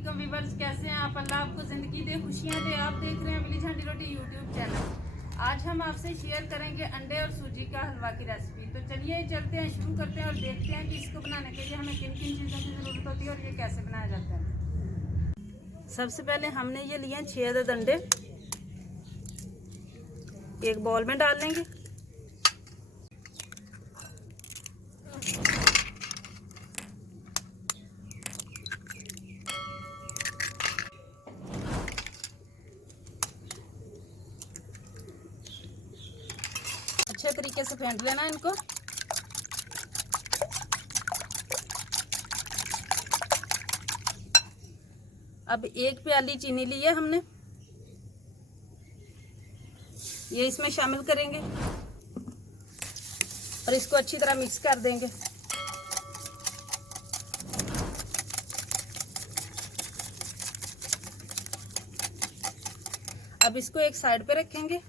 वालेकुम व्यूअर्स, कैसे हैं आप? अल्लाह आपको ज़िंदगी दे, खुशियाँ दे। आप देख रहे हैं विलेज हांडी रोटी यूट्यूब चैनल। आज हम आपसे शेयर करेंगे अंडे और सूजी का हलवा की रेसिपी। तो चलिए चलते हैं, शुरू करते हैं और देखते हैं कि इसको बनाने के लिए हमें किन किन चीज़ों की ज़रूरत होती है और ये कैसे बनाया जाता है। सबसे पहले हमने ये लिए 6 अदद अंडे, एक बाउल में डाल लेंगे। अच्छे तरीके से फेंट लेना इनको। अब 1 प्याली चीनी ली है हमने, ये इसमें शामिल करेंगे और इसको अच्छी तरह मिक्स कर देंगे। अब इसको एक साइड पे रखेंगे।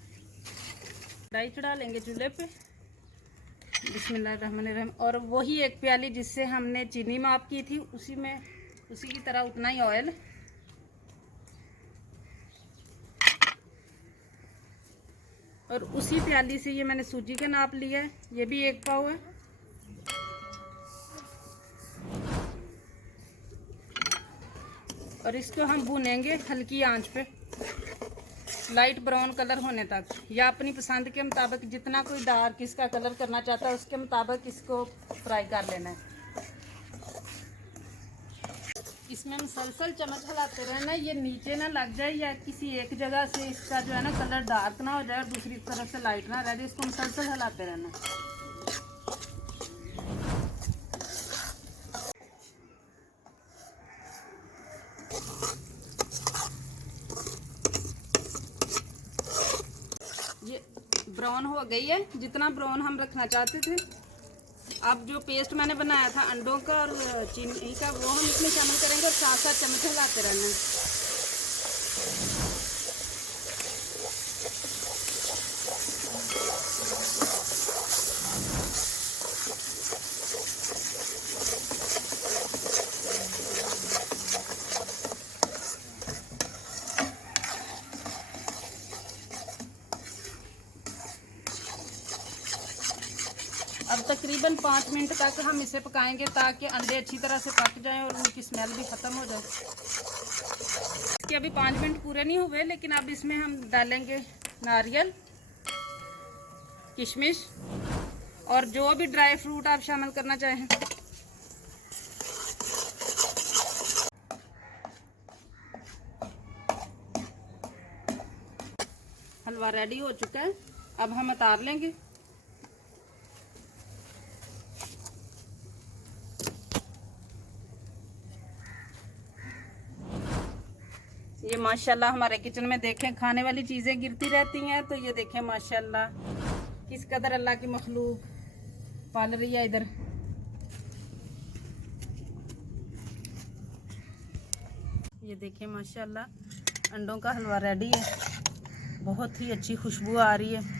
कढ़ाई चढ़ा लेंगे चूल्हे पे। बिस्मिल्लाहिर्रहमानिर्रहीम। और वही 1 प्याली जिससे हमने चीनी माप की थी, उसी की तरह उतना ही ऑयल। और उसी प्याली से ये मैंने सूजी का नाप लिया है, ये भी 1 पाव है। और इसको हम भूनेंगे हल्की आंच पे, लाइट ब्राउन कलर होने तक, या अपनी पसंद के मुताबिक जितना कोई डार्क इसका कलर करना चाहता है उसके मुताबिक इसको फ्राई कर लेना है। इसमें मुसलसल चम्मच हिलाते रहना, ये नीचे ना लग जाए या किसी एक जगह से इसका जो है ना कलर डार्क ना हो जाए और दूसरी तरफ से लाइट ना रह जाए। इसको मुसलसल हिलाते रहना। ये ब्राउन हो गई है, जितना ब्राउन हम रखना चाहते थे। अब जो पेस्ट मैंने बनाया था अंडों का और चीनी का, वो हम इसमें शामिल करेंगे और साथ साथ चम्मच हिलाते रहना। अब तकरीबन 5 मिनट तक हम इसे पकाएंगे ताकि अंडे अच्छी तरह से पक जाएं और उनकी स्मेल भी ख़त्म हो जाए। इसके अभी 5 मिनट पूरे नहीं हुए, लेकिन अब इसमें हम डालेंगे नारियल, किशमिश और जो भी ड्राई फ्रूट आप शामिल करना चाहें। हलवा रेडी हो चुका है, अब हम उतार लेंगे। ये माशाल्लाह हमारे किचन में देखें खाने वाली चीज़ें गिरती रहती हैं, तो ये देखें माशाल्लाह किस कदर अल्लाह की मखलूक पाल रही है इधर। ये देखें माशाल्लाह अंडों का हलवा रेडी है, बहुत ही अच्छी खुशबू आ रही है।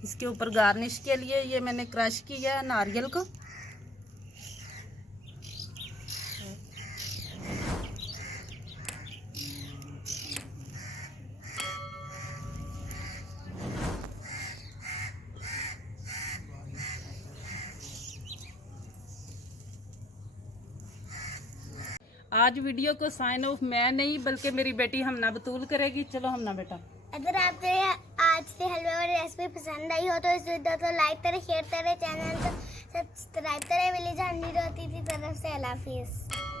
इसके ऊपर गार्निश के लिए ये मैंने क्रश किया है नारियल को। आज वीडियो को साइन ऑफ मैं नहीं बल्कि मेरी बेटी हमना बतूल करेगी। चलो हमना बेटा, अगर आपको आज से हलवे वाली रेसिपी पसंद आई हो तो इस वीडियो को लाइक करें, शेयर करें, चैनल को सब्सक्राइब करें। विलेज हांडी रोटी की तरफ से अल्लाह हाफिज़।